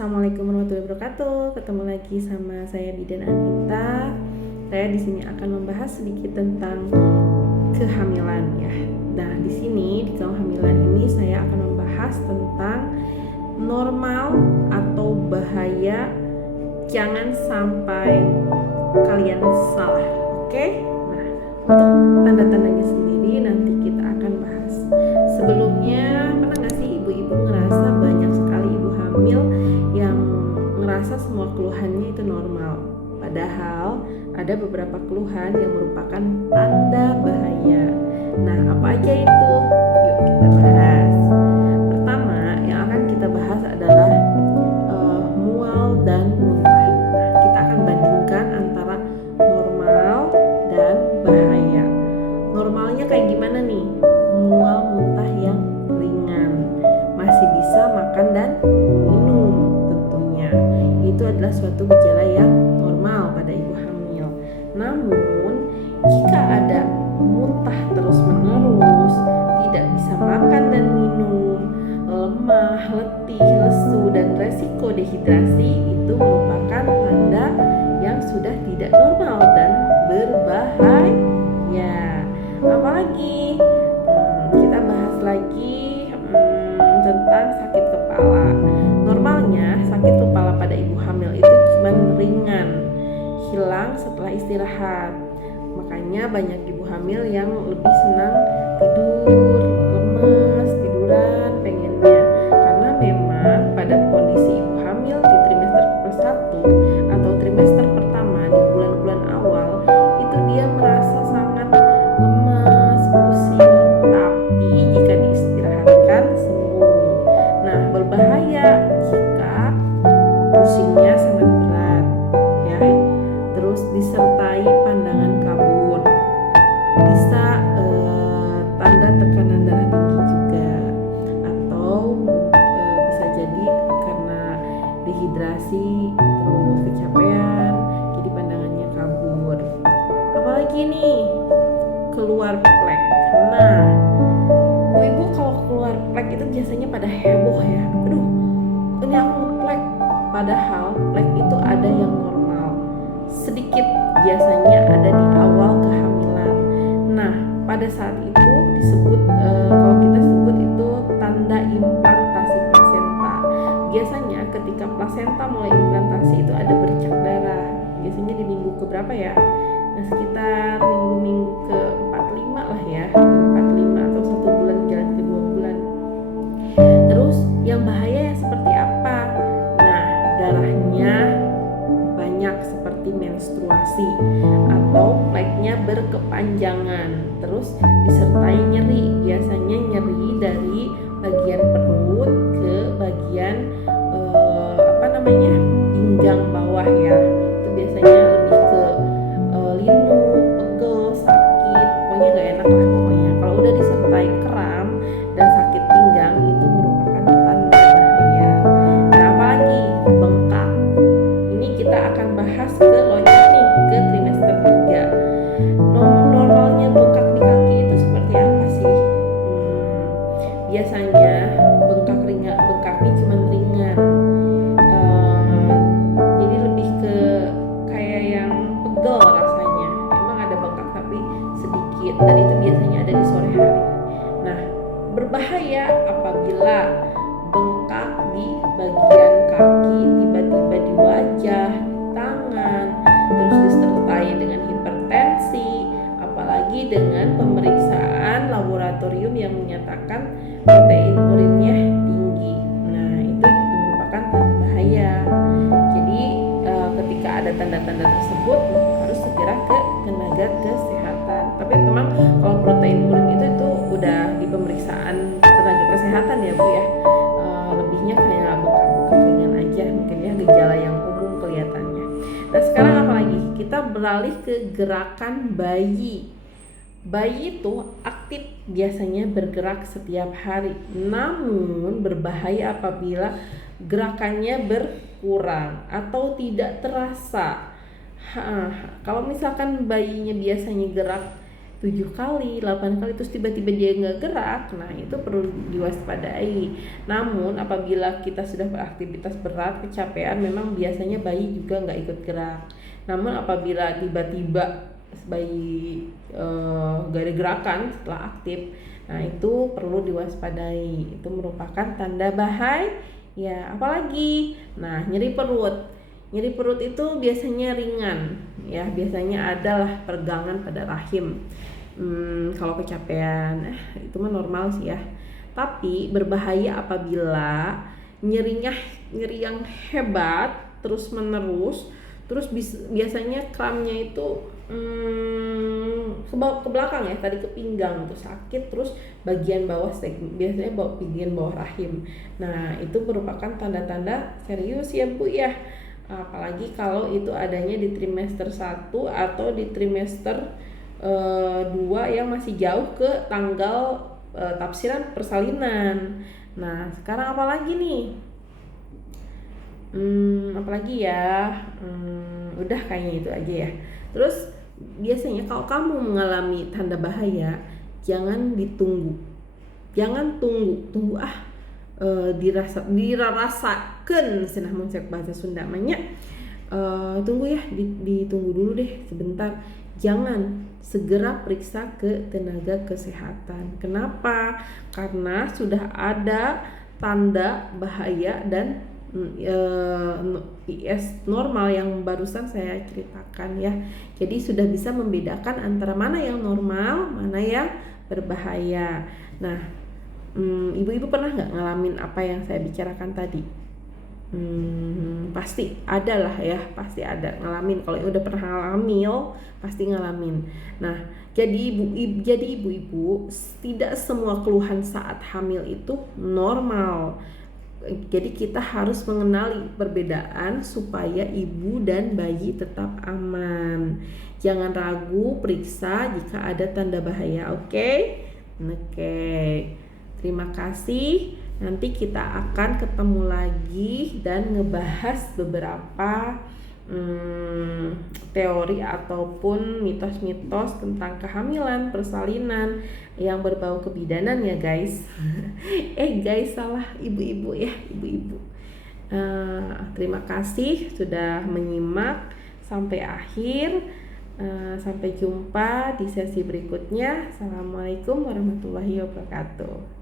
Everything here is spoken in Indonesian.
Assalamualaikum warahmatullahi wabarakatuh. Ketemu lagi sama saya Bidan Anita. Saya di sini akan membahas sedikit tentang kehamilan ya. Nah, di sini di kehamilan ini saya akan membahas tentang normal atau bahaya. Jangan sampai kalian salah. Oke? Nah, untuk tanda-tandanya sendiri nanti kita akan bahas. Sebelumnya, pernah nggak sih ibu-ibu ngerasa banyak sekali ibu hamil yang ngerasa semua keluhannya itu normal? Padahal ada beberapa keluhan yang merupakan tanda bahaya. Nah, apa aja itu? Yuk kita bahas. Pertama, yang akan kita bahas adalah mual dan muntah. Nah, kita akan bandingkan antara normal dan bahaya. Normalnya kayak gimana nih? Mual muntah yang ringan, masih bisa makan dan minum tentunya. Itu adalah suatu gejala yang normal pada ibu hamil. Namun, jika ada muntah terus-menerus, tidak bisa makan dan minum, lemah, letih, lesu, dan resiko dehidrasi, itu merupakan tanda yang sudah tidak normal dan berbahaya. Apalagi kita bahas lagi tentang sakit kepala. Normalnya sakit kepala pada ibu hamil itu cuma ringan, hilang setelah istirahat. Makanya banyak ibu hamil yang lebih senang tidur, lemes, tiduran pengennya. Karena memang pada kondisi ibu hamil di trimester ke-1 atau trimester pertama di bulan-bulan awal itu dia merasa sangat lemas, pusing, tapi jika diistirahatkan sembuh. Nah, berbahaya jika pusingnya sangat berat ya. Terus disertai pandangan kabur. Bisa tanda tekanan darah tinggi juga, atau bisa jadi karena dehidrasi terus kecapean jadi pandangannya kabur. Apalagi nih, keluar plek. Nah, ibu kalau keluar plek itu biasanya pada heboh ya. Aduh, ini aku ngeplek. Padahal plek itu ada yang normal, sedikit biasanya ada di awal kehamilan. Nah, pada saat itu disebut kalau kita sebut itu tanda implantasi plasenta. Biasanya ketika plasenta mulai implantasi itu ada bercak darah. Biasanya di minggu keberapa ya? Nah, sekitar minggu ke-45 lah ya, 45 atau 1 bulan jalan ke 2 bulan. Terus yang bahaya seperti apa? Nah, darahnya banyak seperti menstruasi atau pleknya berkepanjangan, terus disertai nyeri. Biasanya nyeri dari bagian perut ke bagian pinggang bawah ya. Itu biasanya lebih ke linu, pegel, sakit, pokoknya gak enak lah pokoknya. Kalau udah disertai kram dan sakit pinggang itu merupakan tanda bahaya. Nah, apalagi bengkak. Ini kita akan bahas ke loncat nih ke trimester 3. Normalnya bengkak di kaki itu seperti apa sih? Biasanya bengkaknya cuma ringan. Jadi lebih ke kayak yang pegel rasanya. Emang ada bengkak tapi sedikit, dan itu biasanya ada di sore hari. Nah, berbahaya apabila bengkak di bagian kaki, tiba-tiba di wajah, di tangan, terus disertai dengan hipertensi, apalagi dengan pemeriksaan laboratorium yang menyatakan protein urinnya tinggi. Nah, itu merupakan tanda bahaya. Jadi ketika ada tanda-tanda tersebut harus segera ke tenaga kesehatan. Tapi memang kalau protein urin itu udah di pemeriksaan tenaga kesehatan ya Bu ya. Lebihnya kayak bengkak-bengkak ringan aja mungkin ya, gejala yang umum kelihatannya. Nah, sekarang apa lagi? Kita beralih ke gerakan bayi. Bayi itu aktif, biasanya bergerak setiap hari. Namun berbahaya apabila gerakannya berkurang atau tidak terasa. Kalau misalkan bayinya biasanya gerak 7 kali, 8 kali, terus tiba-tiba dia nggak gerak, nah itu perlu diwaspadai. Namun apabila kita sudah beraktivitas berat, kecapean, memang biasanya bayi juga nggak ikut gerak. Namun apabila tiba-tiba bayi nggak ada gerakan setelah aktif, nah itu perlu diwaspadai. Itu merupakan tanda bahaya. Ya, apalagi, nah nyeri perut. Nyeri perut itu biasanya ringan, ya biasanya adalah pergangan pada rahim. Kalau kecapean, itu mah normal sih ya. Tapi berbahaya apabila nyeri yang hebat terus menerus, terus biasanya kramnya itu ke belakang ya, tadi ke pinggang tuh sakit, terus bagian bawah biasanya bagian bawah rahim. Nah itu merupakan tanda-tanda serius ya Bu ya. Apalagi kalau itu adanya di trimester 1 atau di trimester 2 yang masih jauh ke tanggal tafsiran persalinan. Nah sekarang apalagi nih? Apalagi ya, udah kayaknya itu aja ya. Terus biasanya kalau kamu mengalami tanda bahaya, jangan ditunggu, jangan tunggu dirasakan senah mengcek bahasa Sunda namanya. Tunggu ya, ditunggu dulu deh sebentar. Jangan segera periksa ke tenaga kesehatan. Kenapa? Karena sudah ada tanda bahaya dan IS normal yang barusan saya ceritakan ya. Jadi sudah bisa membedakan antara mana yang normal, mana yang berbahaya. Nah, ibu-ibu pernah nggak ngalamin apa yang saya bicarakan tadi? Pasti ada lah ya, pasti ada ngalamin. Kalau yang udah pernah hamil pasti ngalamin. Nah, jadi ibu-ibu tidak semua keluhan saat hamil itu normal. Jadi kita harus mengenali perbedaan supaya ibu dan bayi tetap aman. Jangan ragu, periksa jika ada tanda bahaya. Oke. Terima kasih. Nanti kita akan ketemu lagi dan ngebahas beberapa teori ataupun mitos-mitos tentang kehamilan, persalinan yang berbau kebidanan ya guys. Guys, salah, ibu-ibu ya, ibu-ibu. Terima kasih sudah menyimak sampai akhir. Sampai jumpa di sesi berikutnya. Assalamualaikum warahmatullahi wabarakatuh.